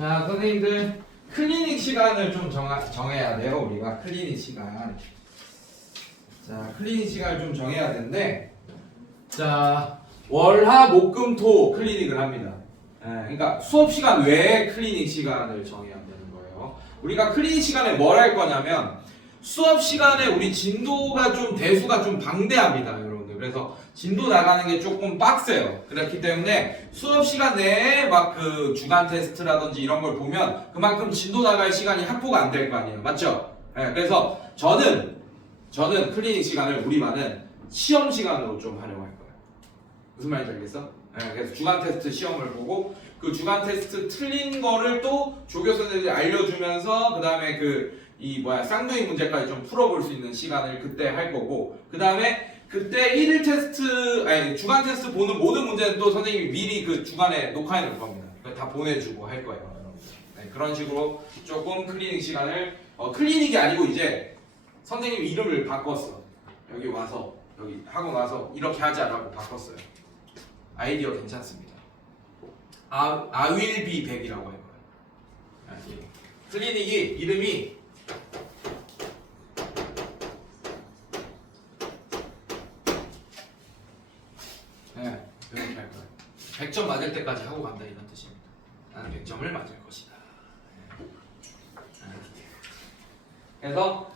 자, 선생님들 클리닉 시간을 좀 정해야 돼요. 우리가 클리닉 시간. 자, 클리닉 시간을 좀 정해야 되는데, 자, 월화목금토 클리닉을 합니다. 그러니까 수업 시간 외에 클리닉 시간을 정해야 되는 거예요. 우리가 클리닉 시간에 뭘 할 거냐면 수업 시간에 우리 진도가 좀 대수가 좀 방대합니다, 여러분들. 그래서 진도 나가는 게 조금 빡세요. 그렇기 때문에 수업 시간 내에 막 그 주간 테스트라든지 이런 걸 보면 그만큼 진도 나갈 시간이 확보가 안 될 거 아니에요, 맞죠? 그래서 저는 클리닉 시간을 우리 반은 시험 시간으로 좀 하려고 할 거예요. 무슨 말인지 알겠어? 그래서 주간 테스트 시험을 보고 그 주간 테스트 틀린 거를 또 조교 선생님들이 알려주면서 그 다음에 쌍둥이 문제까지 좀 풀어볼 수 있는 시간을 그때 할 거고, 그 다음에 그때 1일 테스트, 주간 테스트 보는 모든 문제는 또 선생님이 미리 그 주간에 녹화해 놓을 겁니다. 다 보내주고 할 거예요, 여러분들. 그런 식으로 조금 클리닉 시간을, 클리닉이 아니고 이제 선생님 이름을 바꿨어. 여기 와서, 여기 하고 나서 이렇게 하자라고 바꿨어요. 아이디어 괜찮습니다. I will be back이라고 할 거예요. 클리닉이 이름이 이렇게 할 거예요. 100점 맞을 때까지 하고 간다 이런 뜻입니다. 나는 100점을 맞을 것이다. 그래서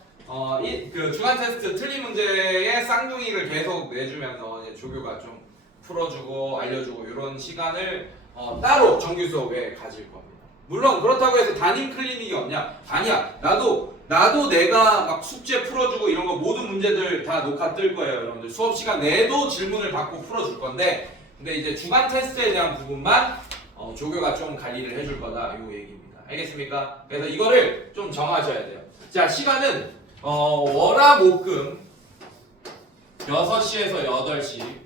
그 주간 테스트 틀린 문제의 쌍둥이를 계속 내주면서 이제 조교가 좀 풀어주고 알려주고 이런 시간을 따로 정규 수업에 가질 겁니다. 물론 그렇다고 해서 담임 클리닉이 없냐? 아니야. 나도 내가 막 숙제 풀어주고 이런 거 모든 문제들 다 녹화 뜰 거예요, 여러분들. 수업 시간 내도 질문을 받고 풀어줄 건데, 근데 이제 주간 테스트에 대한 부분만 조교가 좀 관리를 해줄 거다, 요 얘기입니다. 알겠습니까? 그래서 이거를 좀 정하셔야 돼요. 자, 시간은 월화목금 6시에서 8시,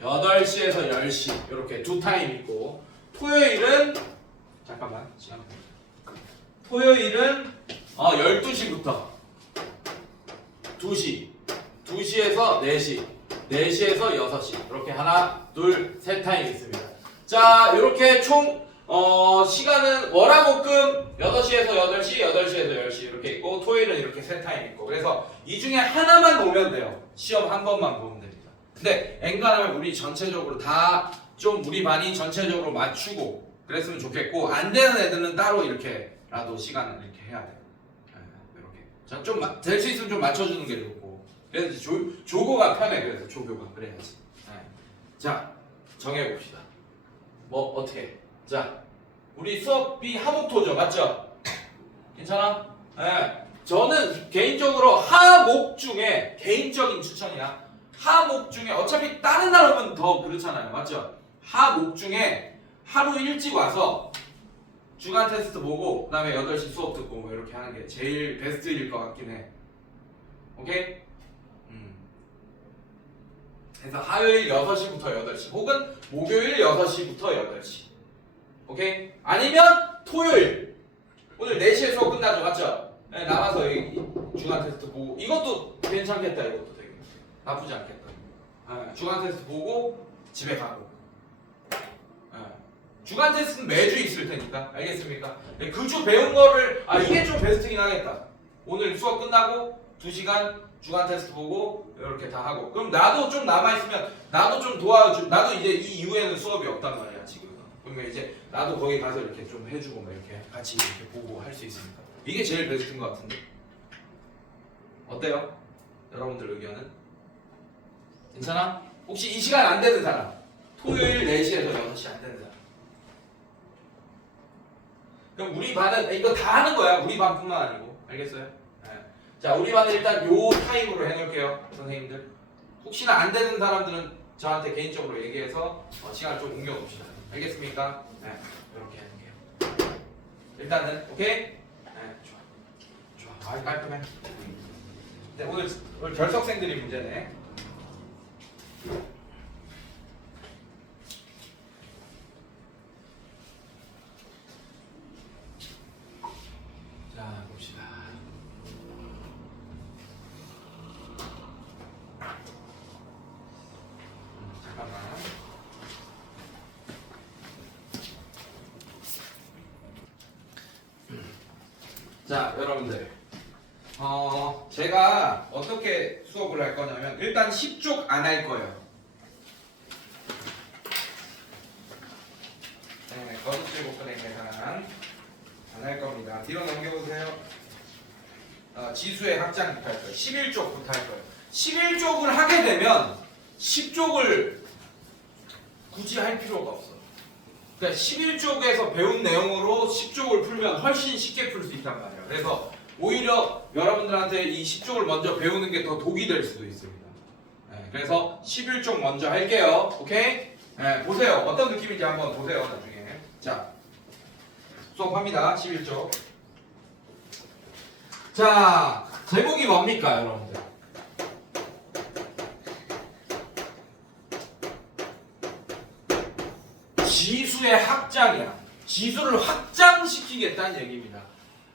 8시에서 10시 이렇게 두 타임 있고, 토요일은 잠깐만 시간 토요일은 12시부터 2시, 2시에서 4시, 4시에서 6시 이렇게 하나, 둘, 세 타임 있습니다. 자, 이렇게 총 시간은 월화목금 8시에서 8시, 8시에서 10시 이렇게 있고, 토요일은 이렇게 세 타임 있고, 그래서 이 중에 하나만 보면 돼요. 시험 한 번만 보면 됩니다. 근데 엔간하면 우리 전체적으로 다 좀 우리 반이 전체적으로 맞추고 그랬으면 좋겠고, 안 되는 애들은 따로 이렇게라도 시간을 이렇게 해야 돼요. 이렇게 좀 될 수 있으면 좀 맞춰주는 게 좋고, 그래서 이제 조교가 편해. 그래서 조교가 그래야지. 자, 정해봅시다. 뭐 어떻게? 자, 우리 수업이 하목토죠, 맞죠? 괜찮아? 저는 개인적으로 하목 중에 개인적인 추천이야. 하목 중에 어차피 다른 날 오면 더 그렇잖아요, 맞죠? 하목 중에 하루 일찍 와서 주간 테스트 보고 그 다음에 8시 수업 듣고 뭐 이렇게 하는 게 제일 베스트일 것 같긴 해. 오케이? 그래서 화요일 6시부터 8시 혹은 목요일 6시부터 8시. 오케이? 아니면 토요일 오늘 4시에 수업 끝나죠, 맞죠? 나가서 여기 주간 테스트 보고, 이것도 괜찮겠다. 이것도 되게 나쁘지 않겠다. 주간 테스트 보고 집에 가고. 주간 테스트는 매주 있을 테니까. 알겠습니까? 그 주 배운 거를 이게 좀 베스트긴 하겠다. 오늘 수업 끝나고 2시간 주간 테스트 보고 이렇게 다 하고, 그럼 나도 좀 남아있으면 나도 좀 도와줘. 나도 이제 이 이후에는 수업이 없단 말이야 지금. 그러면 이제 나도 거기 가서 이렇게 좀 해주고 막 이렇게 같이 이렇게 보고 할 수 있으니까 이게 제일 베스트인 것 같은데. 어때요? 여러분들 의견은? 괜찮아? 혹시 이 시간 안 되는 사람? 토요일 4시에서 6시 안 되는 사람? 그럼 우리 반은 이거 다 하는 거야. 우리 반뿐만 아니고. 알겠어요? 자, 우리 반은 일단 요 타입으로 해놓을게요, 선생님들. 혹시나 안 되는 사람들은 저한테 개인적으로 얘기해서 시간을 좀 옮겨놓읍시다. 알겠습니까? 이렇게 해놓을게요. 일단은 오케이? 좋아. 깔끔해. 네, 오늘 결석생들이 문제네. 자, 봅시다. 잠깐만. 자, 여러분들. 제가 어떻게 수업을 할 거냐면 일단 10쪽 안 할 거예요. 네, 거듭제곱근의 계산 안 할 겁니다. 뒤로 넘겨보세요. 지수의 확장부터 할 거예요. 11쪽부터 할 거예요. 11쪽을 하게 되면 10쪽을 굳이 할 필요가 없어. 그러니까 11쪽에서 배운 내용으로 10쪽을 풀면 훨씬 쉽게 풀 수 있단 말이에요. 그래서 오히려 여러분들한테 이 10쪽을 먼저 배우는 게 더 독이 될 수도 있습니다. 네, 그래서 11쪽 먼저 할게요. 오케이? 네, 보세요. 어떤 느낌인지 한번 보세요. 나중에. 자, 수업합니다. 11쪽. 자, 제목이 뭡니까, 여러분들? 지수의 확장이야. 지수를 확장시키겠다는 얘기입니다.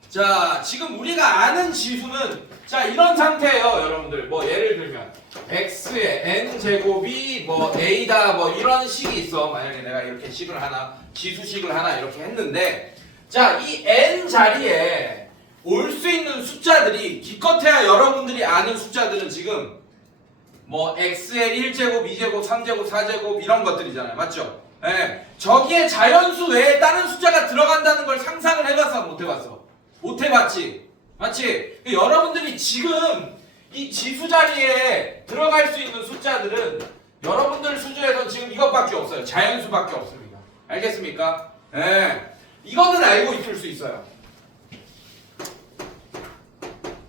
자, 지금 우리가 아는 지수는 자 이런 상태예요, 여러분들. 뭐 예를 들면 x의 n 제곱이 뭐 a다 뭐 이런 식이 있어. 만약에 내가 이렇게 식을 하나, 지수식을 하나 이렇게 했는데, 자, 이 n 자리에 올 수 있는 숫자들이 기껏해야 여러분들이 아는 숫자들은 지금 뭐 x의 1제곱, 2제곱, 3제곱, 4제곱 이런 것들이잖아요. 맞죠? 네. 저기에 자연수 외에 다른 숫자가 들어간다는 걸 상상을 해봤어, 못 해봤어? 못 해봤지? 맞지? 여러분들이 지금 이 지수 자리에 들어갈 수 있는 숫자들은 여러분들 수준에선 지금 이것밖에 없어요. 자연수밖에 없습니다. 알겠습니까? 네. 이거는 알고 있을 수 있어요.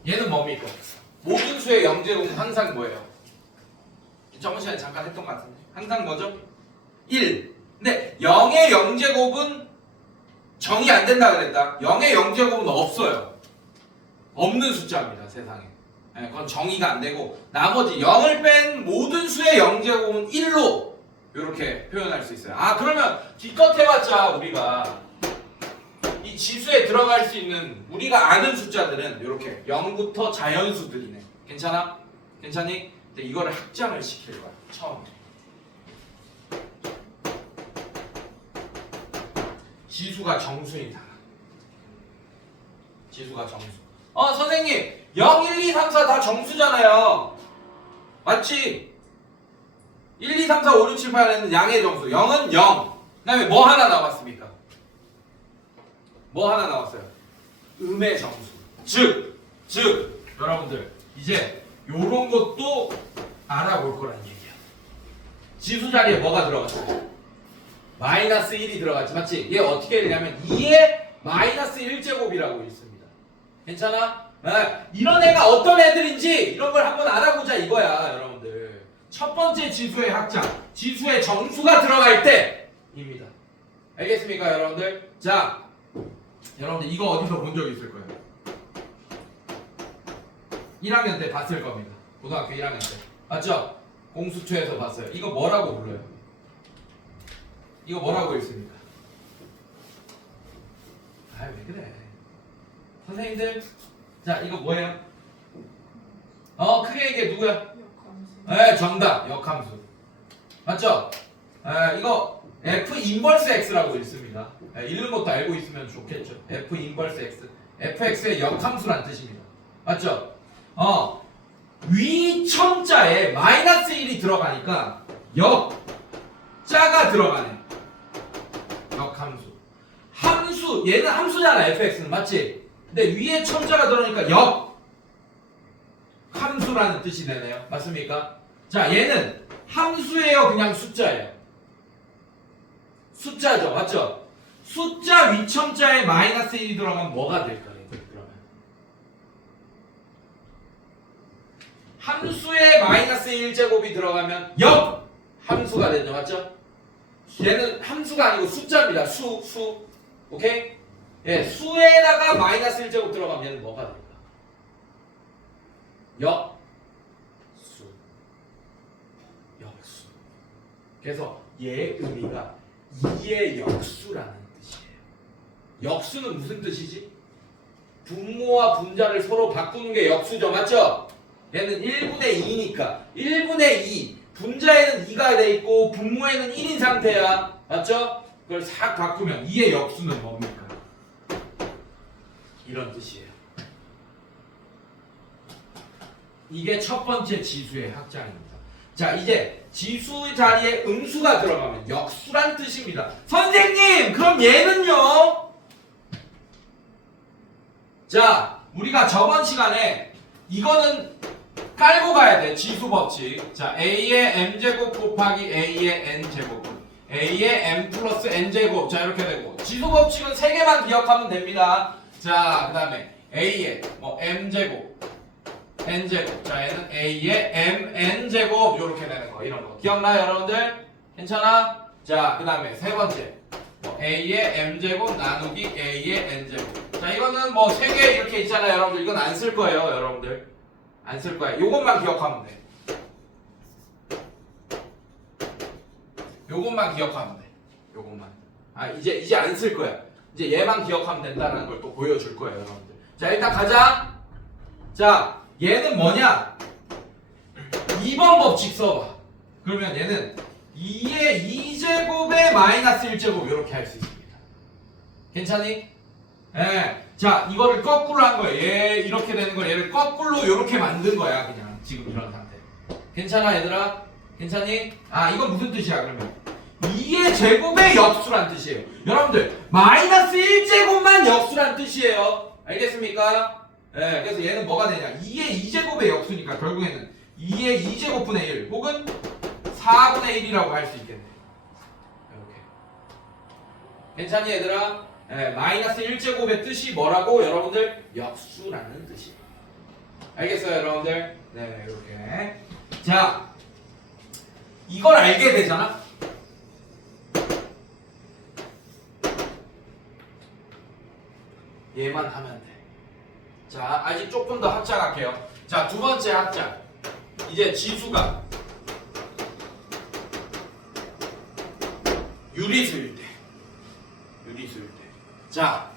얘는 뭡니까? 모든 수의 영제곱은 항상 뭐예요? 저번 시간에 잠깐 했던 것 같은데 항상 뭐죠? 1. 근데 0의 영제곱은 정의 안 된다 그랬다. 0의 영제곱은 없어요. 없는 숫자입니다, 세상에. 네, 그건 정의가 안 되고 나머지 0을 뺀 모든 수의 영제곱은 1로 이렇게 표현할 수 있어요. 아, 그러면 기껏 해봤자 우리가 이 지수에 들어갈 수 있는 우리가 아는 숫자들은 이렇게 0부터 자연수들이네. 괜찮아? 괜찮니? 근데 이거를 확장을 시킬 거야, 처음에. 지수가 정수이다. 지수가 정수. 선생님, 0, 1, 2, 3, 4 다 정수잖아요. 맞지? 1, 2, 3, 4, 5, 6, 7, 8은 양의 정수. 0은 0. 그 다음에 뭐 하나 남았습니까? 뭐 하나 나왔어요? 음의 정수. 즉, 여러분들, 이제 요런 것도 알아볼 거란 얘기야. 지수 자리에 뭐가 들어갔어요? 마이너스 1이 들어갔지, 맞지? 얘 어떻게 되냐면 2의 마이너스 1제곱이라고 있습니다. 괜찮아? 네. 이런 애가 어떤 애들인지 이런 걸 한번 알아보자 이거야, 여러분들. 첫 번째 지수의 확장, 지수의 정수가 들어갈 때입니다. 알겠습니까, 여러분들? 자, 여러분들 이거 어디서 본 적 있을 거예요. 1학년 때 봤을 겁니다. 고등학교 1학년 때. 맞죠? 공수처에서 봤어요. 이거 뭐라고 불러요? 이거 뭐라고 읽습니까? 아, 왜 그래? 선생님들, 자, 이거 뭐예요? 크게 이게 누구야? 역함수. 네, 정답. 역함수. 맞죠? 이거 F 인버스 X라고 읽습니다. 읽는 것도 알고 있으면 좋겠죠. F 인버스 X. fx의 역함수란 뜻입니다. 맞죠? 위첨자에 마이너스 1이 들어가니까 역자가 들어가네. 역함수. 함수, 얘는 함수잖아, fx는. 맞지? 근데 위에 첨자가 들어오니까 역함수라는 뜻이 되네요. 맞습니까? 자, 얘는 함수예요, 그냥 숫자예요? 숫자죠, 맞죠? 숫자 위첨자에 마이너스 1이 들어가면 뭐가 될까요? 그러면 함수에 마이너스 1제곱이 들어가면 역함수가 되죠, 맞죠? 얘는 함수가 아니고 숫자입니다. 수. 오케이? 예, 수에다가 마이너스 1제곱 들어가면 얘는 뭐가 될까? 역수. 그래서 얘의 의미가 2의 역수라는 뜻이에요. 역수는 무슨 뜻이지? 분모와 분자를 서로 바꾸는 게 역수죠, 맞죠? 얘는 1분의 2니까 1분의 2 분자에는 2가 돼 있고 분모에는 1인 상태야. 맞죠? 그걸 싹 바꾸면 2의 역수는 뭡니까? 이런 뜻이에요. 이게 첫 번째 지수의 확장입니다. 자, 이제 지수 자리에 음수가 들어가면 역수란 뜻입니다. 선생님, 그럼 얘는요? 자, 우리가 저번 시간에 이거는 깔고 가야 돼. 지수 법칙. 자, a의 m제곱 곱하기 a의 n제곱. a의 m 플러스 n제곱. 자, 이렇게 되고. 지수 법칙은 3개만 기억하면 됩니다. 자, 그 다음에 a의 m제곱. n제곱. 자, 얘는 a의 mn제곱. 이렇게 되는 거. 이런 거. 기억나요, 여러분들? 괜찮아? 자, 그 다음에 세 번째. a의 m제곱 나누기 a의 n제곱. 자, 이거는 3개 이렇게 있잖아요, 여러분들. 이건 안 쓸 거예요, 여러분들. 안 쓸 거야. 요것만 기억하면 돼. 요것만 기억하면 돼. 요것만. 아, 이제 안 쓸 거야. 이제 얘만 기억하면 된다는 걸 또 보여줄 거예요, 여러분들. 자, 일단 가자. 자, 얘는 뭐냐? 2번 법칙 써봐. 그러면 얘는 2의 2제곱에 마이너스 1제곱 이렇게 할 수 있습니다. 괜찮니? 예. 자, 이거를 거꾸로 한 거예요. 얘 이렇게 되는 걸 얘를 거꾸로 이렇게 만든 거야. 그냥 지금 이런 상태. 괜찮아, 얘들아? 괜찮니? 아, 이건 무슨 뜻이야, 그러면? 2의 제곱의 역수란 뜻이에요. 여러분들, 마이너스 1제곱만 역수란 뜻이에요. 알겠습니까? 예, 그래서 얘는 뭐가 되냐? 2의 2제곱의 역수니까 결국에는 2의 2제곱분의 1 혹은 4분의 1이라고 할 수 있겠네. 이렇게. 괜찮니, 얘들아? 예, 마이너스 1제곱의 뜻이 뭐라고? 여러분들, 역수라는 뜻이에요. 알겠어요, 여러분들? 네, 이렇게. 자, 이걸 알게 되잖아? 얘만 하면 돼. 자, 아직 조금 더 확장할게요. 자, 두 번째 확장. 이제 지수가 유리수일 때. 유리수일 때. 자,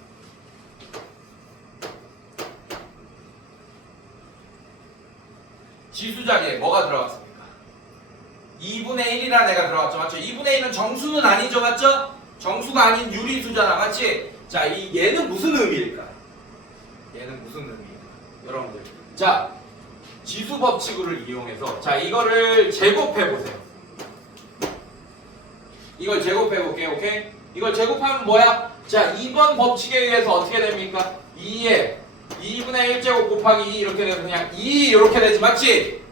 지수 자리에 뭐가 들어갔습니까? 2분의 1이라는 애가 들어갔죠. 맞죠? 2분의 1은 정수는 아니죠. 맞죠? 정수가 아닌 유리수잖아. 맞지? 자, 얘는 무슨 의미일까? 얘는 무슨 의미일까? 여러분들. 자, 지수 법칙을 이용해서 자, 이거를 제곱해 보세요. 이걸 제곱해 볼게요. 오케이? 이걸 제곱하면 뭐야? 자, 2번 법칙에 의해서 어떻게 됩니까? 2에 2분의 1제곱 곱하기 2 이렇게 되면 그냥 2 이렇게 되지. 맞지?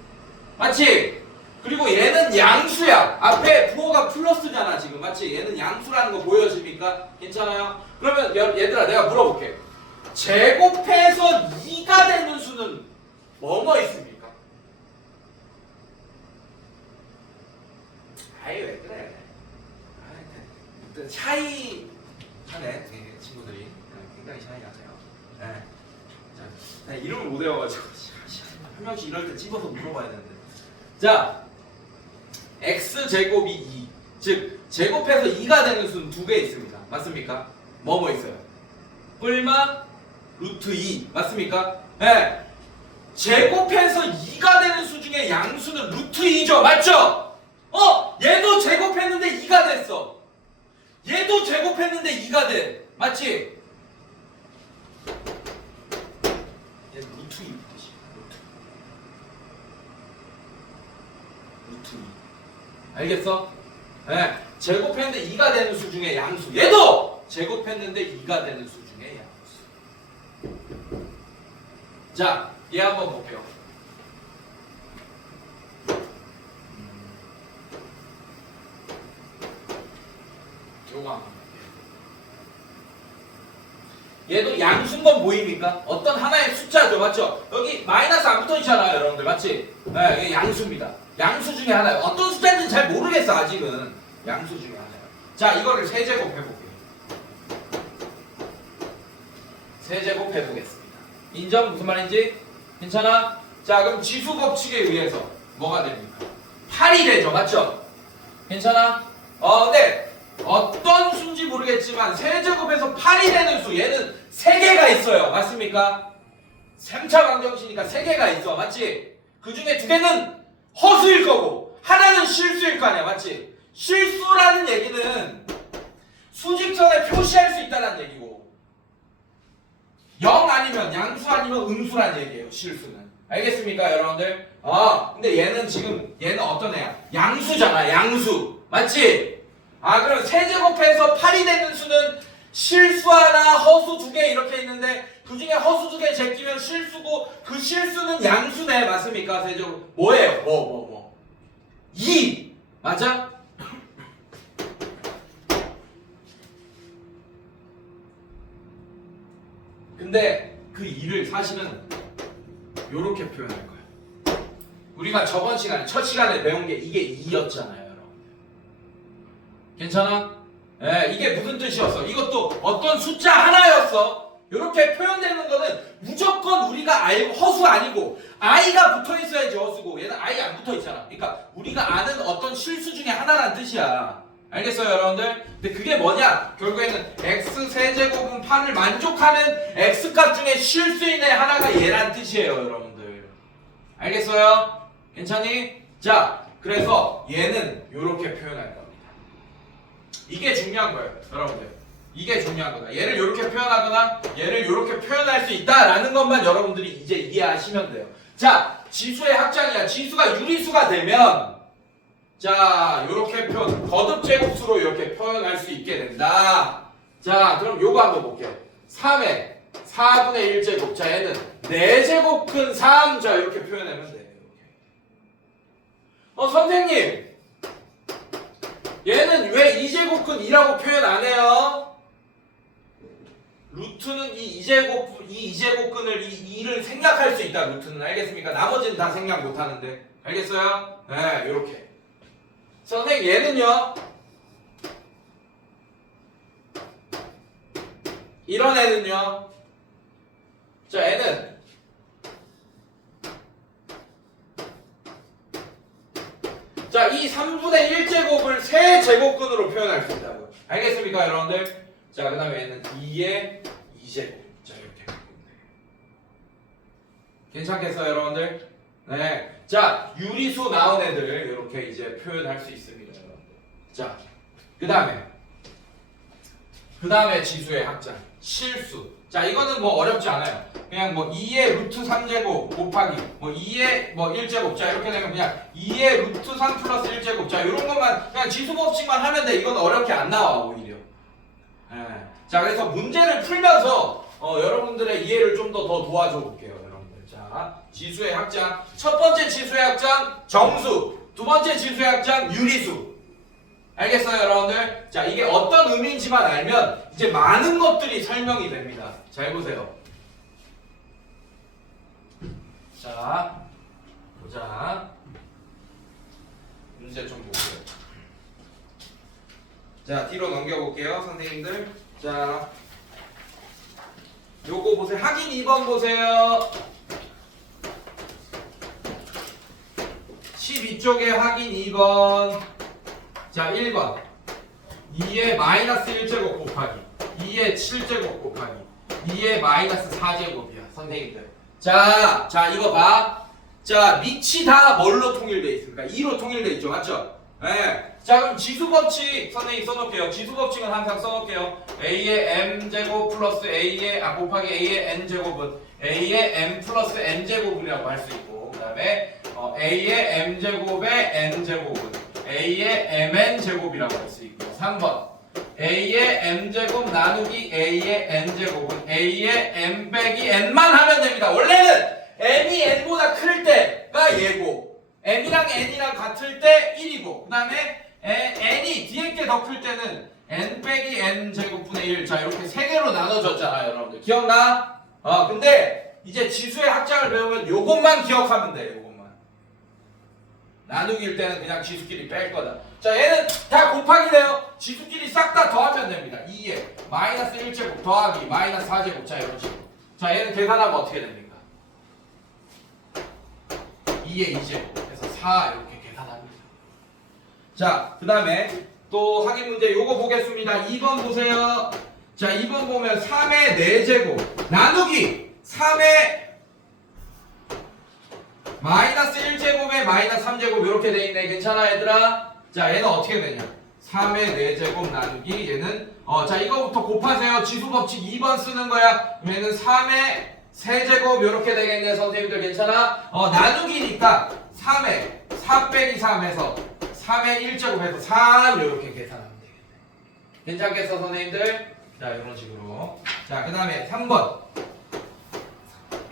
맞지? 그리고 얘는 양수야. 앞에 부호가 플러스잖아 지금. 맞지? 얘는 양수라는 거 보여집니까? 괜찮아요? 그러면 얘들아 내가 물어볼게. 제곱해서 2가 되는 수는 뭐뭐 있습니까? 아이 왜 그래? 샤이 하네 친구들이 굉장히 샤이하네요. 네. 자, 이름을 못 외워가지고 한 명씩 이럴 때 집어서 물어봐야 되는데. 자, x 제곱이 2, 즉 제곱해서 2가 되는 수는 2개 있습니다. 맞습니까? 뭐 있어요? 뿔마 루트 2 맞습니까? 네. 제곱해서 2가 되는 수 중에 양수는 루트 2죠. 맞죠? 얘도 제곱했는데 2가 됐어. 얘도 제곱했는데 2가 돼. 맞지? 얘는 루트 2 뜻이야. 루트 2. 알겠어? 네. 제곱했는데 2가 되는 수 중에 양수. 얘도 제곱했는데 2가 되는 수 중에 양수. 자, 얘 한번 볼게요. 요거 한번 볼게요. 얘도 양수인 건 보입니까? 어떤 하나의 숫자죠. 맞죠? 여기 마이너스 안 붙어 있잖아요, 여러분들. 맞지? 네, 이게 양수입니다. 양수 중에 하나예요. 어떤 숫자인지는 잘 모르겠어, 아직은. 양수 중에 하나예요. 자, 이거를 세제곱 해볼게요. 세제곱 해보겠습니다. 인정? 무슨 말인지? 괜찮아? 자, 그럼 지수 법칙에 의해서 뭐가 됩니까? 8이 되죠. 맞죠? 괜찮아? 네. 어떤 수인지 모르겠지만 세제곱해서 8이 되는 수 얘는 3개가 있어요. 맞습니까? 3차 방정식이니까 3개가 있어. 맞지? 그 중에 2개는 허수일 거고 하나는 실수일 거 아니야. 맞지? 실수라는 얘기는 수직선에 표시할 수 있다는 얘기고 0 아니면 양수 아니면 음수라는 얘기예요. 실수는. 알겠습니까, 여러분들? 근데 얘는 어떤 애야? 양수잖아, 양수. 맞지? 그럼 세제곱해서 8이 되는 수는 실수 하나, 허수 두 개 이렇게 있는데 그 중에 허수 두 개 제끼면 실수고 그 실수는 양수네. 맞습니까? 세제곱. 뭐예요? 2! 맞아? 근데 그 2를 사실은 이렇게 표현할 거야. 우리가 저번 시간에, 첫 시간에 배운 게 이게 2였잖아요, 여러분. 괜찮아? 이게 무슨 뜻이었어? 이것도 어떤 숫자 하나였어. 이렇게 표현되는 거는 무조건 우리가 알고, 허수 아니고 i가 붙어 있어야지 허수고 얘는 i 안 붙어 있잖아. 그러니까 우리가 아는 어떤 실수 중에 하나란 뜻이야. 알겠어요, 여러분들? 근데 그게 뭐냐? 결국에는 x 세제곱은 8을 만족하는 x값 중에 실수인의 하나가 얘란 뜻이에요, 여러분들. 알겠어요? 괜찮니? 자, 그래서 얘는 이렇게 표현할 겁니다. 이게 중요한 거예요, 여러분들. 이게 중요한 거다. 얘를 이렇게 표현하거나 얘를 이렇게 표현할 수 있다라는 것만 여러분들이 이제 이해하시면 돼요. 자, 지수의 합장이야. 지수가 유리수가 되면 자, 이렇게 거듭 제곱수로 이렇게 표현할 수 있게 된다. 자, 그럼 요거 한번 볼게요. 3의 4분의 1제곱. 자, 얘는 4제곱 큰 3. 자, 이렇게 표현하면 돼. 선생님, 얘는 왜 2제곱 큰 2라고 표현 안 해요? 루트는 이 2제곱근을 이 2를 생략할 수 있다. 루트는. 알겠습니까? 나머지는 다 생략 못 하는데. 알겠어요? 네, 요렇게. 선생님, 얘는요. 이런 애는요. 자, 얘는 자, 이 3분의 1제곱을 세제곱근으로 표현할 수 있다고요. 알겠습니까, 여러분들? 자, 그 다음에 얘는 2의 2제곱. 자, 이렇게. 괜찮겠어요, 여러분들? 네. 자, 유리수 나온 애들 이렇게 이제 표현할 수 있습니다, 여러분들. 자, 그 다음에 지수의 합장. 실수. 자, 이거는 뭐 어렵지 않아요. 그냥 뭐 2의 루트 3제곱 곱하기 뭐 2의 뭐 1제곱. 자, 이렇게 되면 그냥 2의 루트 3 플러스 1제곱. 자, 이런 것만 그냥 지수 법칙만 하면 돼. 이건 어렵게 안 나와, 오히려. 자, 그래서 문제를 풀면서 여러분들의 이해를 좀 더 도와줘 볼게요, 여러분들. 자, 지수의 합장. 첫 번째 지수의 합장 정수. 두 번째 지수의 합장 유리수. 알겠어요, 여러분들? 자, 이게 어떤 의미인지만 알면 이제 많은 것들이 설명이 됩니다. 잘 보세요. 자, 보자. 문제 좀 볼게요. 자, 뒤로 넘겨볼게요, 선생님들. 자, 요거 보세요. 확인 2번 보세요. 12쪽에 확인 2번. 자, 1번. 2의 마이너스 1제곱 곱하기 2의 7제곱 곱하기 2의 마이너스 4제곱이야, 선생님들. 자, 이거 봐. 자, 밑이 다 뭘로 통일돼 있습니까? 2로 통일돼 있죠, 맞죠? 네. 자, 그럼 지수법칙 선생님 써놓을게요. 지수법칙은 항상 써놓을게요. a의 m제곱 플러스 a의 곱하기 a의 n제곱은 a의 m 플러스 n제곱이라고 할 수 있고, 그 다음에 a의 m제곱의 n제곱은 a의 mn제곱이라고 할 수 있고, 3번 a의 m제곱 나누기 a의 n제곱은 a의 m 빼기 n만 하면 됩니다. 원래는 m이 n보다 클 때가 얘고 m이랑 n이랑 같을 때 1이고, 그 다음에 n이 뒤에 게 더 클 때는 n 빼기 n 제곱분의 1. 자, 이렇게 세 개로 나눠졌잖아요, 여러분들. 기억나? 근데 이제 지수의 합장을 배우면 요것만 기억하면 돼, 요것만. 나누기일 때는 그냥 지수끼리 뺄 거다. 자, 얘는 다 곱하기 돼요. 지수끼리 싹 다 더하면 됩니다. 2에 마이너스 1제곱 더하기 마이너스 4제곱. 자, 이런 식으로. 자, 얘는 계산하면 어떻게 됩니까? 2의 2제곱 해서 4 이렇게 계산합니다. 자, 그 다음에 또 확인 문제 요거 보겠습니다. 2번 보세요. 자, 2번 보면 3의 4제곱 나누기 3의 마이너스 1제곱에 마이너스 3제곱 이렇게 돼 있네. 괜찮아, 얘들아? 자, 얘는 어떻게 되냐? 3의 4제곱 나누기 얘는 자, 이거부터 곱하세요. 지수법칙 2번 쓰는 거야. 그럼 얘는 3의 세제곱 이렇게 되겠네. 선생님들 괜찮아? 나누기니까 3에 4 빼기 3에서 3의 1제곱해서 3 이렇게 계산하면 되겠네. 괜찮겠어 선생님들? 자 이런 식으로. 자 그 다음에 3번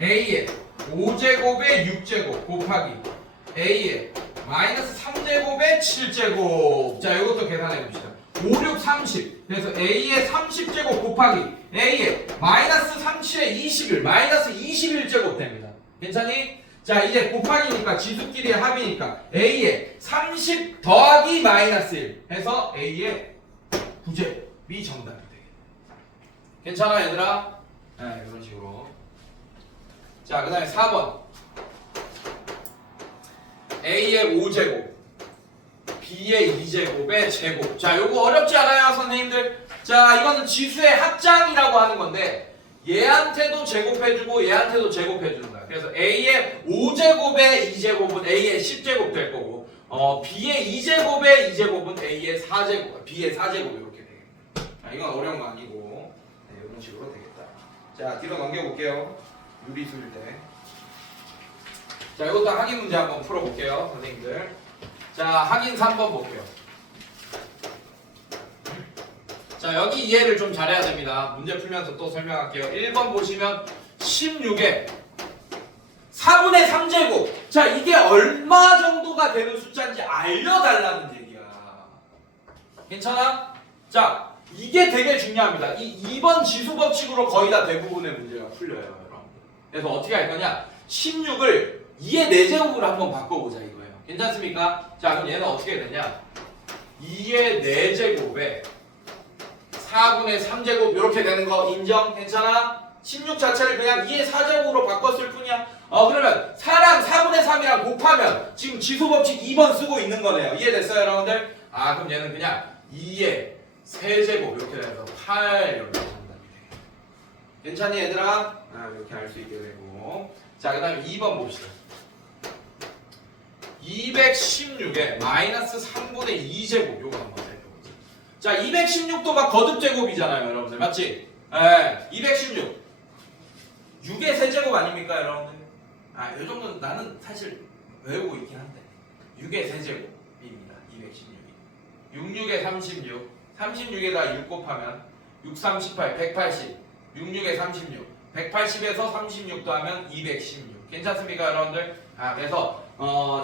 A의 5제곱의 6제곱 곱하기 A의 마이너스 3제곱의 7제곱. 자 이것도 계산해 봅시다. 5, 6, 30. 그래서 A의 30제곱 곱하기 A의 마이너스 37의 21 마이너스 21제곱 됩니다. 괜찮니? 자 이제 곱하기니까 지수끼리의 합이니까 A의 30 더하기 마이너스 1 해서 A의 9제곱이 정답이 되겠다. 괜찮아 얘들아? 네 이런 식으로. 자 그 다음에 4번 A의 5제곱 B의 2제곱의 제곱. 자 요거 어렵지 않아요 선생님들? 자 이거는 지수의 합장이라고 하는 건데 얘한테도 제곱해주고 얘한테도 제곱해주는 거야. 그래서 A의 5제곱의 2제곱은 A의 10제곱 될 거고 B의 2제곱의 2제곱은 A의 4제곱 B의 4제곱 이렇게 되겠다. 자 이건 어려운 거 아니고 네, 이런 식으로 되겠다. 자 뒤로 넘겨볼게요. 유리수일 때. 자 이것도 확인 문제 한번 풀어볼게요 선생님들. 자 확인 3번 볼게요. 자 여기 이해를 좀 잘해야 됩니다. 문제 풀면서 또 설명할게요. 1번 보시면 16에 4분의 3제곱. 자 이게 얼마 정도가 되는 숫자인지 알려달라는 얘기야. 괜찮아? 자 이게 되게 중요합니다. 이 2번 지수 법칙으로 거의 다 대부분의 문제가 풀려요 여러분. 그래서 어떻게 할 거냐, 16을 2의 4제곱으로 한번 바꿔보자 이거예요. 괜찮습니까? 자 그럼 얘는 어떻게 되냐, 2의 4제곱에 4분의 3제곱 이렇게 되는 거 인정? 괜찮아? 16 자체를 그냥 2의 4제곱으로 바꿨을 뿐이야. 그러면 4랑 4분의 3이랑 곱하면 지금 지수법칙 2번 쓰고 있는 거네요. 이해됐어요 여러분들? 그럼 얘는 그냥 2의 세제곱 이렇게 돼서 8 이렇게 정답이 돼요. 괜찮니 얘들아? 이렇게 알 수 있게 되고. 자 그 다음에 2번 봅시다. 216에 마이너스 3분의 2제곱 요거 한번 살펴보자. 자 216도 막 거듭제곱이잖아요 여러분들, 맞지? 216 6의 세제곱 아닙니까 여러분들? 요 정도는 나는 사실 외우고 있긴 한데 6의 세제곱입니다. 216이 66에 36 36에다 6 곱하면 6, 38, 180 66에 36 180에서 36 더하면 216. 괜찮습니까 여러분들? 그래서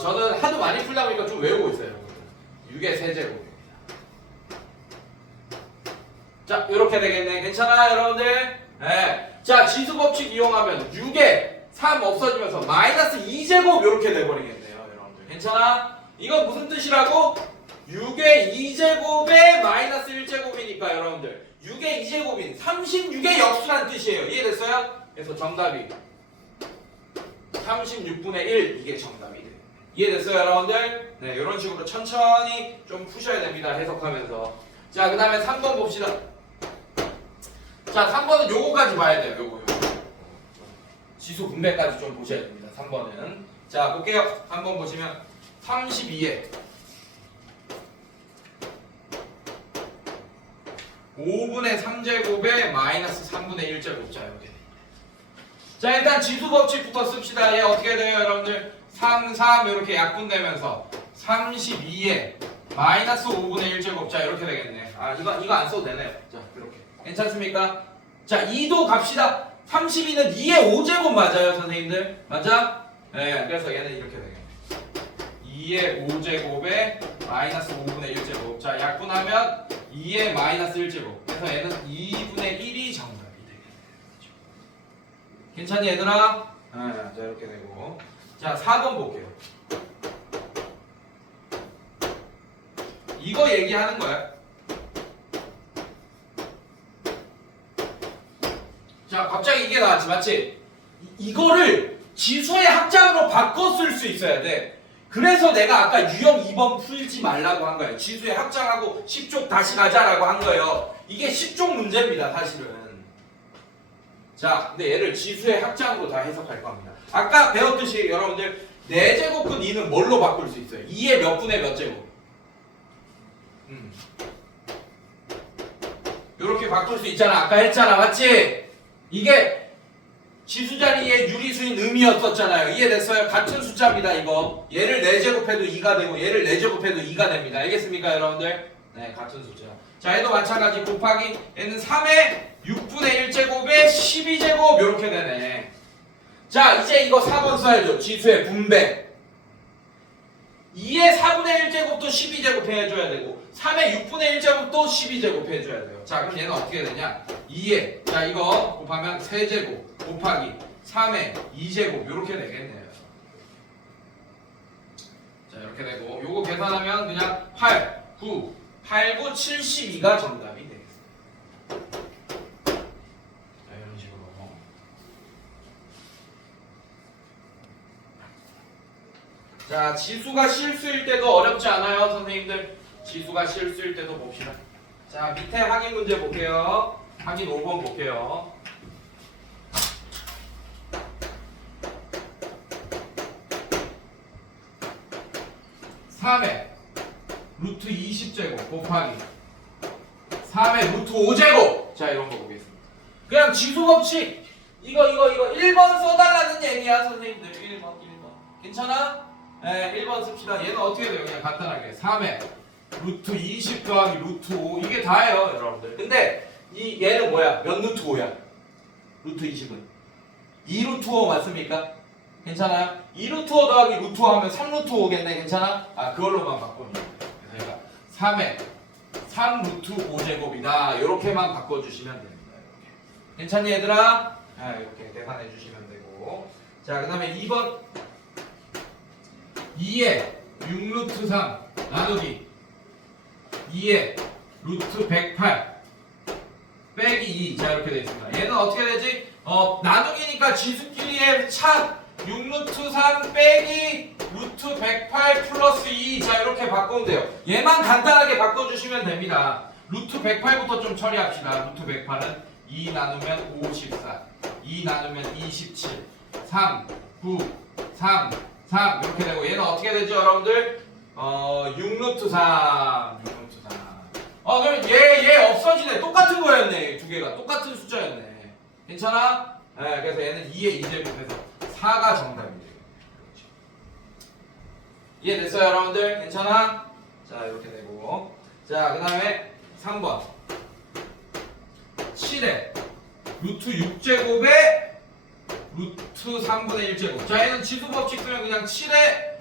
저는 하도 많이 풀다 보니까 좀 외우고 있어요 여러분들. 6의 세제곱입니다. 자 이렇게 되겠네. 괜찮아요 여러분들? 네. 자 지수법칙 이용하면 6에 3 없어지면서 마이너스 2제곱 이렇게 돼버리겠네요 여러분들. 괜찮아? 이거 무슨 뜻이라고? 6의 2제곱에 마이너스 1제곱이니까 여러분들 6의 2제곱인 36의 역수란 뜻이에요. 이해됐어요? 그래서 정답이 36분의 1 이게 정답이 돼요. 이해됐어요 여러분들? 네, 이런 식으로 천천히 좀 푸셔야 됩니다. 해석하면서. 자 그 다음에 3번 봅시다. 자 3번은 요거까지 봐야 돼요. 요거 지수 분배까지 좀 보셔야 됩니다. 3번은. 자 볼게요. 3번 보시면 32에 5분의 3제곱에 마이너스 3분의 1제곱. 자 이렇게. 자 일단 지수법칙부터 씁시다. 얘 어떻게 돼요 여러분들? 3, 3 이렇게 약분되면서 32에 마이너스 5분의 1제곱. 자 이렇게 되겠네. 이거 안 써도 되네요. 자 이렇게. 괜찮습니까? 자 2도 갑시다. 32는 2의 5제곱 맞아요 선생님들? 맞아? 네, 그래서 얘는 이렇게 되겠네. 2의 5제곱에 마이너스 5분의 1제곱. 자 약분하면 2의 마이너스 1제곱. 그래서 얘는 2분의 1이 정답이 되겠네요. 괜찮니 얘들아? 자 이렇게 되고. 자 4번 볼게요. 이거 얘기하는 거야. 자 갑자기 이게 나왔지, 맞지? 이거를 지수의 합장으로 바꿔 쓸 수 있어야 돼. 그래서 내가 아까 유형 2번 풀지 말라고 한 거예요. 지수의 합장하고 10쪽 다시 가자라고 한 거예요. 이게 10쪽 문제입니다 사실은. 자 근데 얘를 지수의 합장으로 다 해석할 겁니다. 아까 배웠듯이 여러분들 4제곱분 2는 뭘로 바꿀 수 있어요? 2의 몇 분의 몇 제곱? 요렇게 바꿀 수 있잖아. 아까 했잖아, 맞지? 이게 지수 자리에 유리수인 음이었었잖아요. 이해됐어요? 같은 숫자입니다. 이거 얘를 4제곱해도 2가 되고 얘를 4제곱해도 2가 됩니다. 알겠습니까 여러분들? 네, 같은 숫자. 자, 얘도 마찬가지 곱하기 얘는 3의 6분의 1제곱에 12제곱 이렇게 되네. 자, 이제 이거 4번 써야죠. 지수의 분배. 2의 4분의 1제곱도 12제곱 해줘야 되고 3의 6분의 1제곱도 12제곱 해줘야 돼요. 자, 그럼 얘는 어떻게 되냐? 2의 자 이거 곱하면 3제곱 곱하기 3의 2제곱 이렇게 되겠네요. 자, 이렇게 되고 요거 계산하면 그냥 8, 9, 72가 정답이 되겠습니다. 자, 이런 식으로. 자, 지수가 실수일 때도 어렵지 않아요, 선생님들. 지수가 실수일 때도 봅시다. 자, 밑에 확인 문제 볼게요. 확인 5번 볼게요. (3의) 루트 20제곱 곱하기 3의 루트 5제곱. 자, 이런 거 보겠습니다. 그냥 지수 법칙 이거 1번 써달라는 얘기야, 선생님들. 1번 괜찮아? 네, 1번 씁시다. 얘는 어떻게 돼요? 그냥 간단하게 3의 루트 20 더하기 루트 5 이게 다예요, 여러분들. 근데 이 얘는 뭐야? 몇 루트 5야? 루트 20은 2 루트 5 맞습니까? 괜찮아요? 2 루트 5 더하기 루트 5 하면 3 루트 5겠네. 괜찮아? 아, 그걸로만 바꾸면 돼요. 그래서 얘가 3의 3 루트 5제곱이다. 이렇게만 바꿔주시면 됩니다. 이렇게. 괜찮니 얘들아? 아, 이렇게 계산해 주시면 되고. 자, 그 다음에 2번 2의 6루트 3 나누기 2의 루트 108 빼기 2. 자, 이렇게 되어 있습니다. 얘는 어떻게 되지? 나누기니까 지수끼리의 차 6루트 3 빼기 루트 108 플러스 2. 자, 이렇게 바꾸면 돼요. 얘만 간단하게 바꿔주시면 됩니다. 루트 108부터 좀 처리합시다. 루트 108은 2 나누면 54 2 나누면 27 3 9 3 3 이렇게 되고 얘는 어떻게 되죠, 여러분들? 6루트 3 그럼 얘 없어지네. 똑같은 거였네. 두 개가 똑같은 숫자였네. 괜찮아? 네, 그래서 얘는 2의 2제곱해서 4가 정답이 돼요. 그렇죠. 이해됐어요, 여러분들? 괜찮아? 자, 이렇게 되고. 자, 그 다음에 3번 7의 루트 6제곱에 루트 3분의 1제곱. 자, 얘는 지수법칙 쓰면 그냥 7의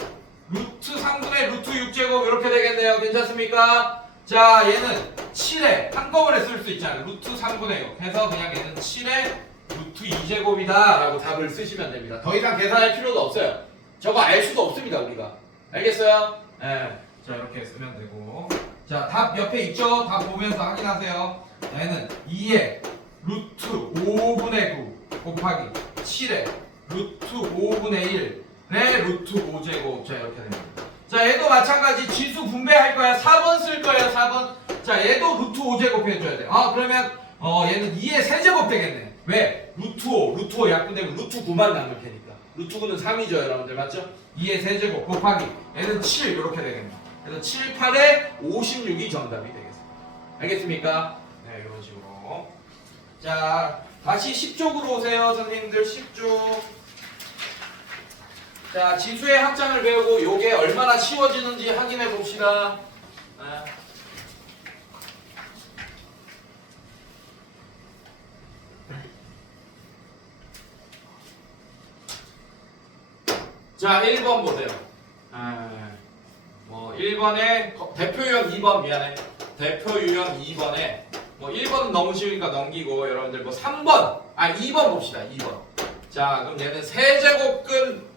루트 3분의 루트 6제곱 이렇게 되겠네요. 괜찮습니까? 자, 얘는 7의 한꺼번에 쓸 수 있잖아요. 루트 3분의 6 해서 그냥 얘는 7의 루트 2제곱이다 라고 답을 쓰시면 됩니다. 더 이상 계산할 필요도 없어요. 저거 알 수도 없습니다, 우리가. 알겠어요? 네. 자, 이렇게 쓰면 되고. 자, 답 옆에 있죠? 답 보면서 확인하세요. 얘는 2의 루트 5분의 9 곱하기 7의 루트 5분의 1의 루트 5제곱. 자, 이렇게 됩니다. 자, 얘도 마찬가지 지수 분배할 거야. 4번 쓸 거예요. 4번. 자, 얘도 루트 5제곱 해줘야 돼. 그러면 얘는 2의 세제곱 되겠네. 왜? 루트 5 약분되면 루트 9만 남을 테니까. 루트 9는 3이죠, 여러분들. 맞죠? 2의 세제곱 곱하기 얘는 7 이렇게 되겠네. 그래서 7, 8에 56이 정답이 되겠습니다. 알겠습니까? 네, 이런 식으로. 자, 다시 10쪽으로 오세요, 선생님들. 10쪽. 자, 지수의 합장을 배우고 요게 얼마나 쉬워지는지 확인해 봅시다. 자, 1번 보세요. 1번에 대표 유형 2번 미안해. 대표 유형 2번에 1번은 너무 쉬우니까 넘기고 여러분들 3번 2번 봅시다. 2번. 자, 그럼 얘는 세제곱근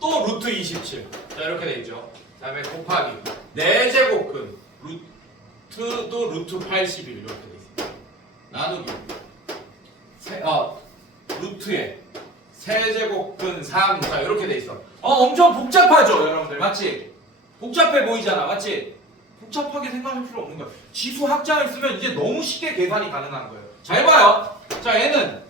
또 루트 27. 자, 이렇게 돼 있죠. 그다음에 곱하기 4제곱근 루트도 루트 81 이렇게 돼 있습니다. 나누기 루트에 세제곱근 3. 자, 이렇게 돼 있어. 엄청 복잡하죠, 여러분들. 맞지? 복잡해 보이잖아. 맞지? 복잡하게 생각할 필요 없는 거야. 지수 합장을 쓰면 이제 너무 쉽게 계산이 가능한 거예요. 잘 봐요. 자, 얘는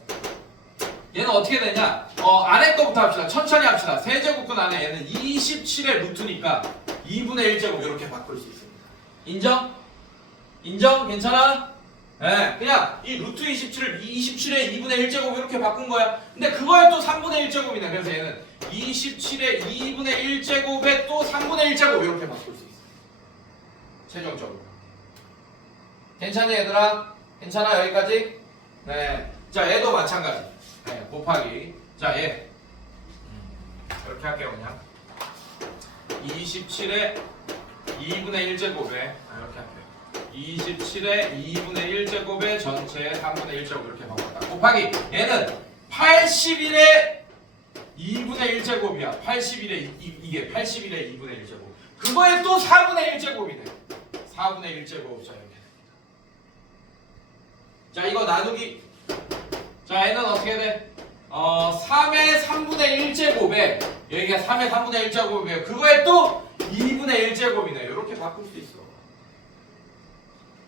어떻게 되냐? 아래 거부터 합시다. 천천히 합시다. 세제곱근 안에 얘는 27의 루트니까 2분의 1제곱 이렇게 바꿀 수 있습니다. 인정? 인정? 괜찮아? 예, 그냥 이 루트 27을 27의 2분의 1제곱 이렇게 바꾼 거야. 근데 그거에 또 3분의 1제곱이네. 그래서 얘는 27의 2분의 1제곱에 또 3분의 1제곱 이렇게 바꿀 수 있어. 최종적으로. 괜찮니 얘들아? 괜찮아 여기까지? 네. 자 얘도 마찬가지. 네, 곱하기. 자 얘. 이렇게 할게요 그냥. 27의 2분의 1제곱에 이렇게 할게요. 27의 2분의 1제곱에 전체의 3분의 1제곱 이렇게 바꿨다. 곱하기 얘는 81의 2분의 1제곱이야. 81의 이게 81의 2분의 1제곱. 그거에 또 4분의 1제곱이네. 4분의 1제곱. 자 이렇게. 자 이거 나누기. 자 얘는 어떻게 돼? 3의 3분의 1제곱에 여기가 3의 3분의 1제곱이에요. 그거에 또 2분의 1제곱이네. 이렇게 바꿀 수 있어.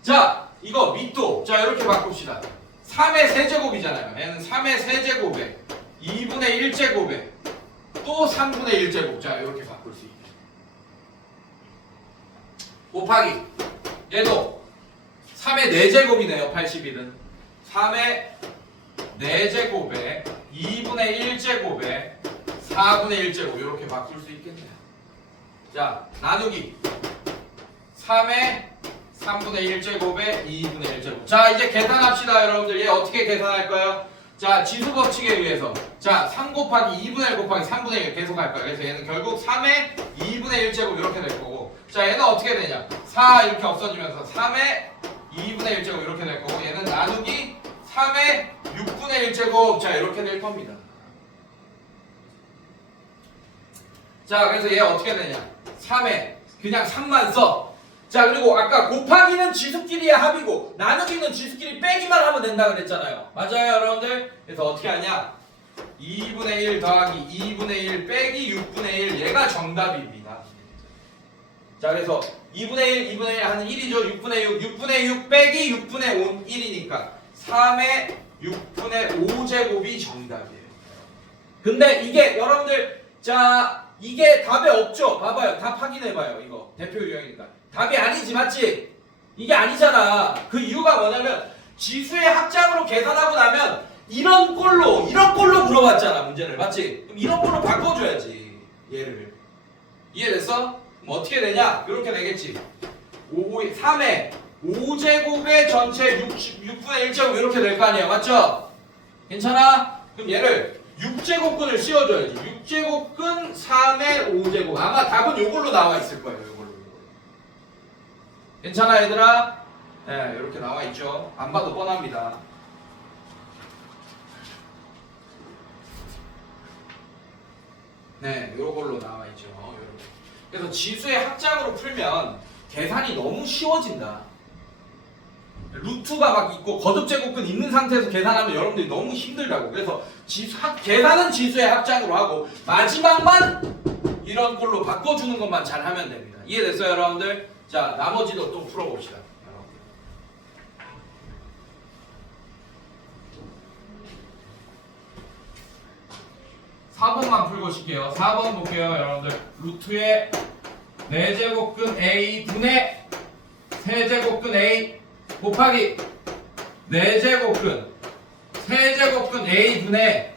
자 이거 밑도 자 이렇게 바꿉시다. 3의 세제곱이잖아요. 얘는 3의 세제곱에 2분의 1제곱에 또 3분의 1제곱. 자 이렇게 바꿀 수 있게. 곱하기 얘도 3의 4제곱이네요. 81은 3의 4제곱에 2분의 1제곱에 4분의 1제곱 이렇게 바꿀 수 있겠네요. 자 나누기 3의 3분의 1제곱에 2분의 1제곱. 자 이제 계산합시다 여러분들. 얘 어떻게 계산할까요? 자 지수법칙에 의해서 자 3 곱하기 2분의 1 곱하기 3분의 1 계속 할 거예요. 그래서 얘는 결국 3의 2분의 1제곱 이렇게 될 거고, 자 얘는 어떻게 되냐, 4 이렇게 없어지면서 3의 2분의 1제곱 이렇게 될 거고, 얘는 나누기 3의 6분의 1제곱. 자 이렇게 될 겁니다. 자 그래서 얘 어떻게 되냐, 3에 그냥 3만 써. 자 그리고 아까 곱하기는 지수끼리의 합이고 나누기는 지수끼리 빼기만 하면 된다 그랬잖아요. 맞아요 여러분들? 그래서 어떻게 하냐, 2분의 1 더하기 2분의 1 빼기 6분의 1, 얘가 정답입니다. 자 그래서 2분의 1, 2분의 1 하는 1이죠. 6분의 6, 6분의 6 빼기 6분의 5, 1이니까 3의 6분의 5제곱이 정답이에요. 근데 이게 여러분들, 자 이게 답에 없죠? 봐봐요. 답 확인해봐요. 이거 대표 유형이니까 답이 아니지, 맞지? 이게 아니잖아. 그 이유가 뭐냐면 지수의 합장으로 계산하고 나면 이런 꼴로 물어봤잖아 문제를, 맞지? 그럼 이런 꼴로 바꿔줘야지 얘를. 이해됐어? 그럼 어떻게 되냐, 이렇게 되겠지. 3의 5제곱의 전체 6분의 1제곱 이렇게 될 거 아니야, 맞죠? 괜찮아? 그럼 얘를 6제곱근을 씌워줘야지. 6제곱근 3의 5제곱. 아마 답은 요걸로 나와 있을 거예요. 요걸로. 괜찮아 얘들아? 네, 이렇게 나와 있죠. 안 봐도 뻔합니다. 네, 요걸로 나와 있죠. 요렇게. 그래서 지수의 합장으로 풀면 계산이 너무 쉬워진다. 루트가 막 있고 거듭제곱근 있는 상태에서 계산하면 여러분들이 너무 힘들다고. 그래서 계산은 지수의 합장으로 하고 마지막만 이런 걸로 바꿔주는 것만 잘 하면 됩니다. 이해됐어요 여러분들? 자 나머지도 또 풀어봅시다. 4번만 풀고 쉴게요. 4번 볼게요 여러분들. 루트의 4제곱근 A 분의 세제곱근 A 곱하기 4제곱근 세제곱근 A 분의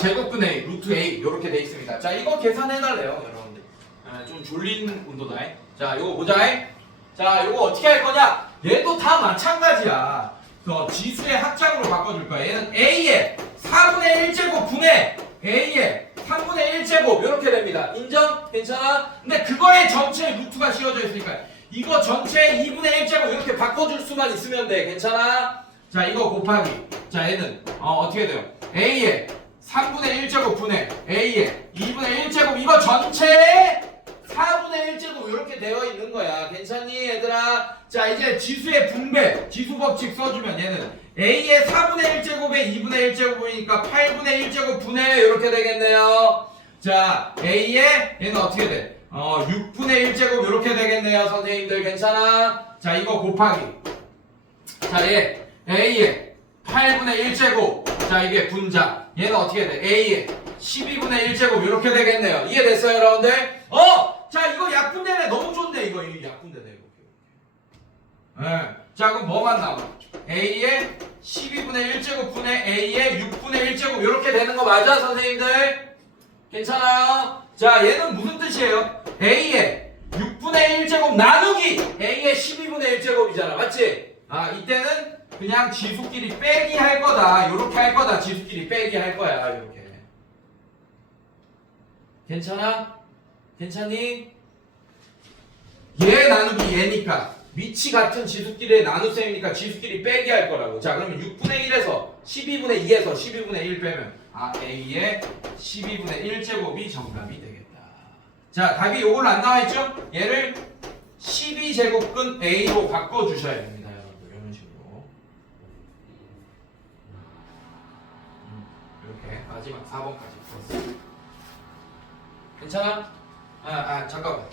제곱근 A 루트 A 이렇게 돼 있습니다. 자 이거 계산해달래요 여러분들. 좀 졸린 운동다. 자 이거 보자. 자 이거 어떻게 할 거냐, 얘도 다 마찬가지야. 지수의 합장으로 바꿔줄 거야. 얘는 A의 4분의 1제곱 분의 A의 3분의 1제곱 이렇게 됩니다. 인정? 괜찮아? 근데 그거에 전체 루트가 씌워져 있으니까 이거 전체 2분의 1제곱 이렇게 바꿔줄 수만 있으면 돼. 괜찮아? 자 이거 곱하기, 자 얘는 어떻게 돼요? A의 3분의 1제곱 분의 A의 2분의 1제곱, 이거 전체에 4분의 1제곱 이렇게 되어 있는 거야. 괜찮니 얘들아? 자 이제 지수의 분배, 지수 법칙 써주면 얘는 A의 4분의 1제곱에 2분의 1제곱이니까 8분의 1제곱 분의 이렇게 되겠네요. 자 A의 얘는 어떻게 돼? 6분의 1제곱 이렇게 되겠네요 선생님들. 괜찮아? 자 이거 곱하기, 자 얘 A의 8분의 1제곱, 자 이게 분자, 얘는 어떻게 돼? A의 12분의 1제곱 이렇게 되겠네요. 이해됐어요 여러분들? 자 이거 약분되네. 너무 좋네. 이거 약분되네. 네. 자 그럼 뭐만 남아? A의 12분의 1제곱 분의 A의 6분의 1제곱 이렇게 되는 거 맞아 선생님들? 괜찮아요? 자 얘는 무슨 뜻이에요? A의 6분의 1제곱 나누기 A의 12분의 1제곱이잖아 맞지? 아 이때는 그냥 지수끼리 빼기 할 거다 요렇게 할 거다 지수끼리 빼기 할 거야 이렇게 괜찮아? 괜찮니? 얘 나누기 얘니까 위치 같은 지수끼리의 나눗셈이니까 지수끼리 빼기 할 거라고. 자 그러면 6분의 1에서 12분의 2에서 12분의 1 빼면 A의 12분의 1제곱이 정답이 되겠다. 자 답이 요걸로 안 나와있죠? 얘를 12제곱근 A로 바꿔주셔야 됩니다 여러분들 이런 식으로 이렇게 마지막 4번까지 풀었어. 괜찮아? 잠깐만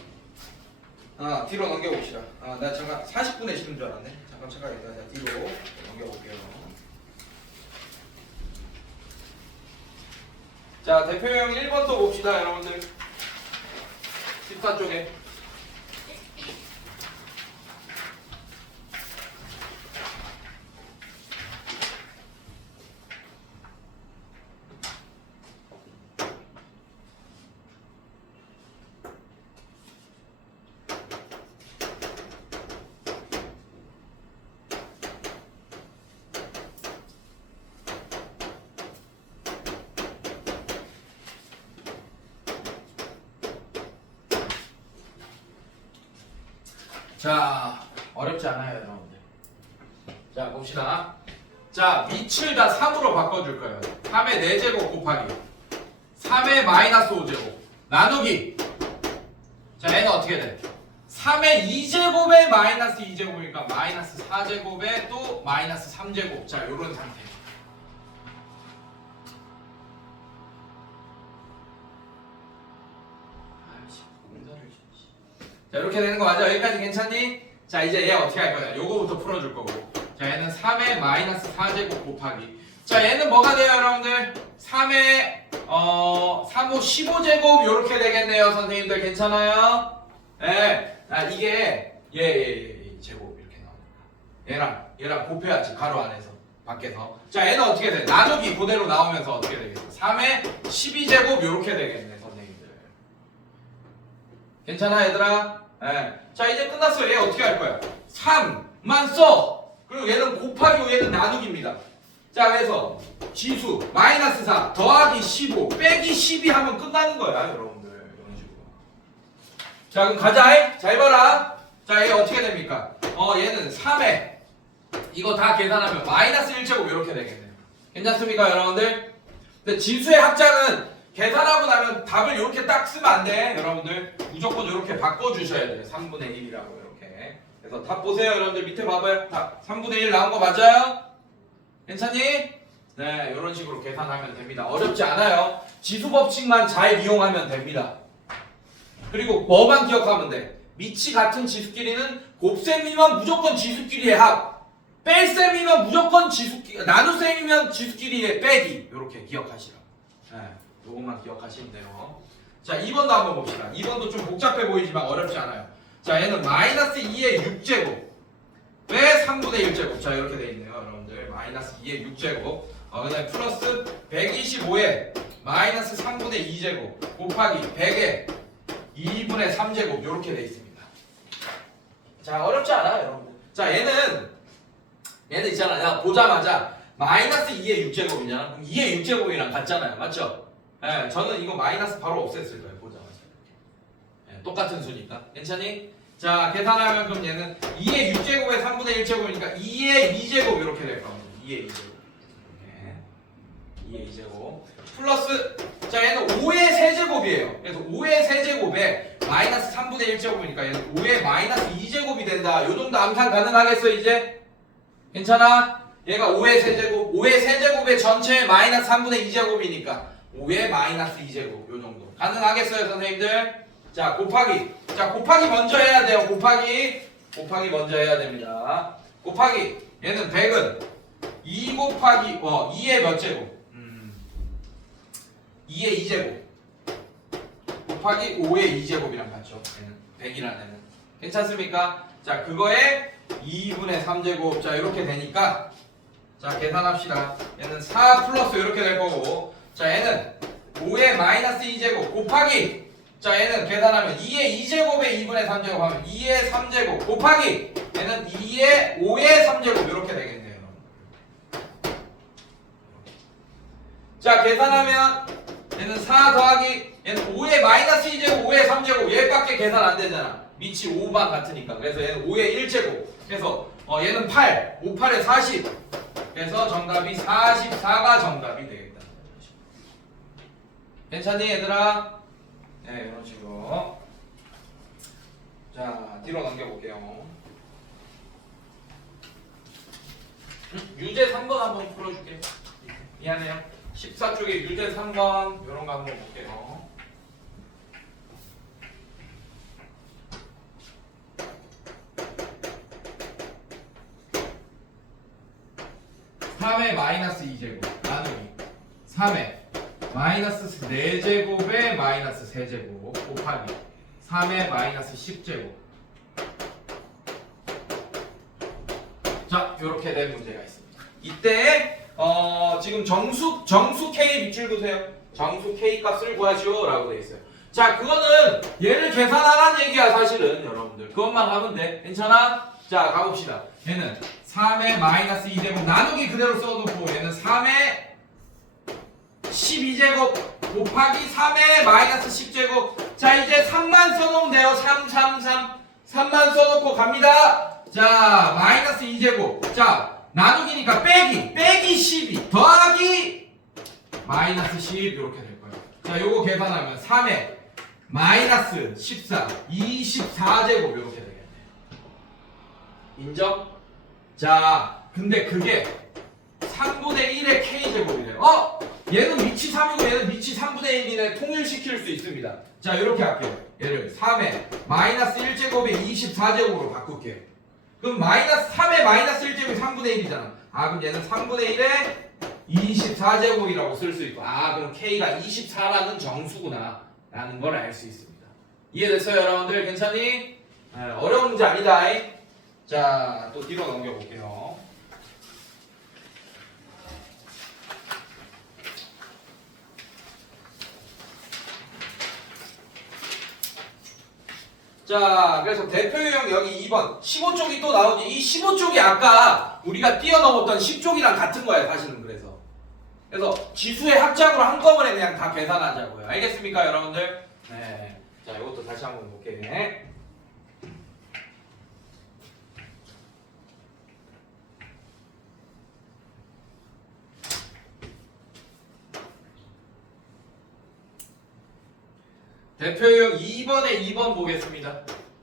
뒤로 넘겨봅시다. 나 잠깐 40분에 쉬는 줄 알았네. 잠깐 일단 뒤로 넘겨볼게요. 자, 대표형 1번 또 봅시다, 여러분들. 14쪽에. 자, 어렵지 않아요, 여러분들. 자, 봅시다. 자, 밑을 다 3으로 바꿔줄 거예요. 3의 4제곱 곱하기 3의 마이너스 5제곱 나누기. 자, 얘는 어떻게 돼? 3의 2제곱에 마이너스 2제곱이니까 마이너스 4제곱에 또 마이너스 3제곱. 자, 요런 상태. 자 이렇게 되는 거 맞아? 여기까지 괜찮니? 자 이제 얘 어떻게 할 거야? 요거부터 풀어줄 거고 자 얘는 3의 마이너스 4제곱 곱하기 자 얘는 뭐가 돼요 여러분들? 3의 3호 15제곱 요렇게 되겠네요 선생님들 괜찮아요? 네. 이게 얘 제곱 이렇게 나옵니다 얘랑 곱해야지 가로 안에서 밖에서 자 얘는 어떻게 돼? 나누기 그대로 나오면서 어떻게 되겠어? 3의 12제곱 요렇게 되겠네 선생님들 괜찮아 얘들아? 네. 자 이제 끝났어요. 얘 어떻게 할 거야? 3만 써! 그리고 얘는 곱하기고 얘는 나누기입니다. 자 그래서 지수 마이너스 4 더하기 15 빼기 12 하면 끝나는 거야 여러분들 이런 식으로. 자 그럼 가자. 잘 봐라. 자 얘 어떻게 됩니까? 얘는 3에 이거 다 계산하면 마이너스 1제곱 이렇게 되겠네요. 괜찮습니까 여러분들? 근데 지수의 합장은 계산하고 나면 답을 이렇게 딱 쓰면 안 돼 여러분들 무조건 이렇게 바꿔주셔야 돼요 3분의 1이라고 이렇게 그래서 답 보세요 여러분들 밑에 봐봐요 답 3분의 1 나온 거 맞아요? 괜찮니? 네 이런 식으로 계산하면 됩니다 어렵지 않아요 지수 법칙만 잘 이용하면 됩니다 그리고 뭐만 기억하면 돼 밑이 같은 지수끼리는 곱셈이면 무조건 지수끼리의 합 뺄셈이면 무조건 나눗셈이면 지수끼리의 빼기 이렇게 기억하시라 네. 요것만 기억하시면 돼요. 자, 2번도 한번 봅시다. 2번도 좀 복잡해 보이지만 어렵지 않아요. 자, 얘는 마이너스 2의 6제곱 왜 3분의 1제곱 자, 이렇게 돼 있네요. 여러분들 마이너스 2의 6제곱 그 다음에 플러스 125에 마이너스 3분의 2제곱 곱하기 100에 2분의 3제곱 이렇게 돼 있습니다. 자, 어렵지 않아요, 여러분들. 자, 얘는 있잖아. 내가 보자마자 마이너스 2의 6제곱이잖아. 그럼 2의 6제곱이랑 같잖아요. 맞죠? 네, 저는 이거 마이너스 바로 없앴을 거예요. 보자마자. 네, 똑같은 수니까. 괜찮니? 자, 계산하면 그럼 얘는 2의 6제곱에 3분의 1제곱이니까 2의 2제곱 이렇게 될 겁니다. 2의 2제곱. 이렇게. 2의 2제곱. 플러스, 자, 얘는 5의 세제곱이에요. 그래서 5의 세제곱에 마이너스 3분의 1제곱이니까 얘는 5의 마이너스 2제곱이 된다. 요 정도 암산 가능하겠어, 이제? 괜찮아? 얘가 5의 세제곱, 5의 세제곱의 전체 마이너스 3분의 2제곱이니까 5의 마이너스 2제곱 요 정도 가능하겠어요 선생님들? 자 곱하기 자 곱하기 먼저 해야 돼요 곱하기 먼저 해야 됩니다 곱하기 얘는 100은 2 곱하기 2의 몇 제곱? 2의 2제곱 곱하기 5의 2제곱이랑 같죠 얘는 100이라는 애는 괜찮습니까? 자 그거에 2분의 3제곱. 자 이렇게 되니까 자 계산합시다. 얘는 4 플러스 이렇게 될 거고, 자 얘는 5의 마이너스 2제곱 곱하기, 자 얘는 계산하면 2의 2제곱에 2분의 3제곱 하면 2의 3제곱 곱하기 얘는 2의 5의 3제곱 이렇게 되겠네요. 자 계산하면 얘는 4 더하기 얘는 5의 마이너스 2제곱 5의 3제곱 얘밖에 계산 안 되잖아. 밑이 5반 같으니까. 그래서 얘는 5의 1제곱. 그래서 얘는 8, 5, 8에 40. 그래서 정답이 44가 정답이 되겠다. 괜찮니 얘들아? 네, 이런 식으로. 자, 뒤로 넘겨볼게요. 유제 3번 한번 풀어줄게요. 미안해요. 14쪽에 유제 3번 이런 거 한번 볼게요. (3의) 마이너스 2제곱 나누기 3의 마이너스 4제곱에 마이너스 3제곱 곱하기 3의 마이너스 10제곱. 자, 이렇게 된 문제가 있습니다. 이때 지금 정수 K 밑줄 보세요. 정수 K 값을 구하시오 라고 되어 있어요. 자, 그거는 얘를 계산하라는 얘기야 사실은. 여러분들 그것만 하면 돼. 괜찮아? 자, 가봅시다. 얘는 3의 마이너스 2제곱 나누기 그대로 써놓고 얘는 3의 12제곱 곱하기 3의 마이너스 10제곱. 자, 이제 3만 써놓으면 돼요. 3만 써놓고 갑니다. 자, 마이너스 2제곱. 자, 나누기니까 빼기 12 더하기 마이너스 10 이렇게 될 거예요. 자, 요거 계산하면 3의 마이너스 14 24제곱 이렇게 되겠네요. 인정? 자, 근데 그게 3분의 1의 K제곱이래요. 얘는 밑이 3이고 얘는 밑이 3분의 1이네. 통일시킬 수 있습니다. 자, 이렇게 할게요. 얘를 3의 마이너스 1제곱에 24제곱으로 바꿀게요. 그럼 3의 마이너스 1제곱이 3분의 1이잖아. 그럼 얘는 3분의 1에 24제곱이라고 쓸 수 있고, 그럼 K가 24라는 정수구나 라는 걸 알 수 있습니다. 이해됐어요 여러분들? 괜찮니? 어려운 문제 아니다. 자, 또 뒤로 넘겨볼게요. 자, 그래서 대표 유형 여기 2번 15쪽이 또 나오지. 이 15쪽이 아까 우리가 뛰어넘었던 10쪽이랑 같은 거야 사실은. 그래서 지수의 합작으로 한꺼번에 그냥 다 계산하자고요. 알겠습니까 여러분들? 네. 자, 이것도 다시 한번 볼게요. 대표형 2번에 2번 보겠습니다.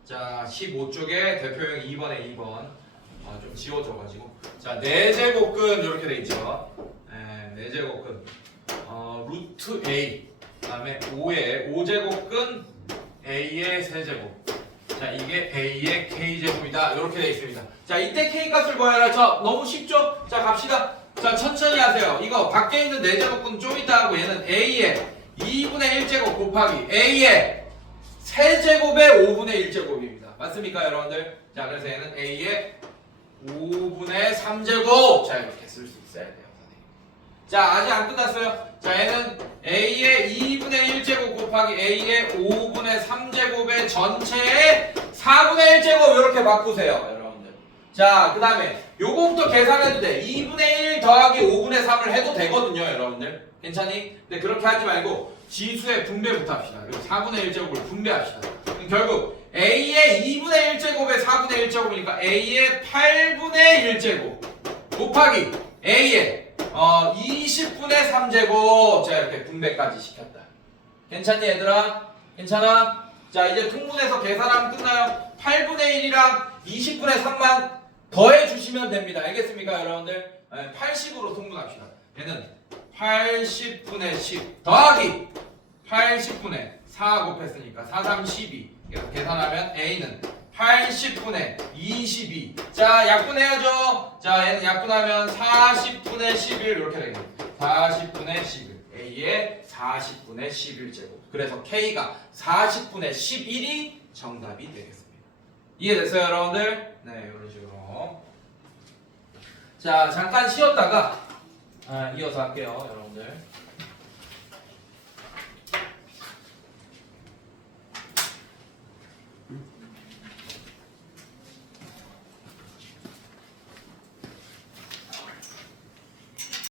자, 15쪽에 대표형 2번에 2번. 좀 지워져가지고. 자, 4제곱근 이렇게 돼 있죠. 4제곱근. 루트 A. 그 다음에 5제곱근 A의 세제곱. 자, 이게 A의 K제곱이다. 이렇게 돼 있습니다. 자, 이때 K 값을 구하라. 너무 쉽죠? 자, 갑시다. 자, 천천히 하세요. 이거 밖에 있는 4제곱근 좀 이따 하고 얘는 A의 2분의 1제곱 곱하기 A의 세제곱의 5분의 1제곱입니다. 맞습니까 여러분들? 자, 그래서 얘는 A의 5분의 3제곱. 자, 이렇게 쓸 수 있어야 돼요 선생님. 자, 아직 안 끝났어요. 자, 얘는 A의 2분의 1제곱 곱하기 A의 5분의 3제곱의 전체의 4분의 1제곱 이렇게 바꾸세요 여러분들. 자, 그 다음에 요거부터 계산해도 돼. 2분의 1 더하기 5분의 3을 해도 되거든요 여러분들. 괜찮니? 근데 그렇게 하지 말고 지수의 분배부터 합시다. 그리고 4분의 1제곱을 분배합시다. 그럼 결국 A의 2분의 1제곱에 4분의 1제곱이니까 A의 8분의 1제곱 곱하기 A의 20분의 3제곱. 자, 이렇게 분배까지 시켰다. 괜찮니 얘들아? 괜찮아? 자, 이제 통분해서 계산하면 끝나요. 8분의 1이랑 20분의 3만 더해 주시면 됩니다. 알겠습니까 여러분들? 80으로 통분합시다. 얘는 80분의 10 더하기 80분의 4 곱했으니까 4, 3, 12. 그래서 계산하면 A는 80분의 22. 자, 약분해야죠. 자, 얘는 약분하면 40분의 11 이렇게 되겠네요. 40분의 11. A의 40분의 11제곱. 그래서 K가 40분의 11이 정답이 되겠습니다. 이해됐어요, 여러분들? 네, 이런 식으로. 자, 잠깐 쉬었다가 이어서 할게요, 여러분들.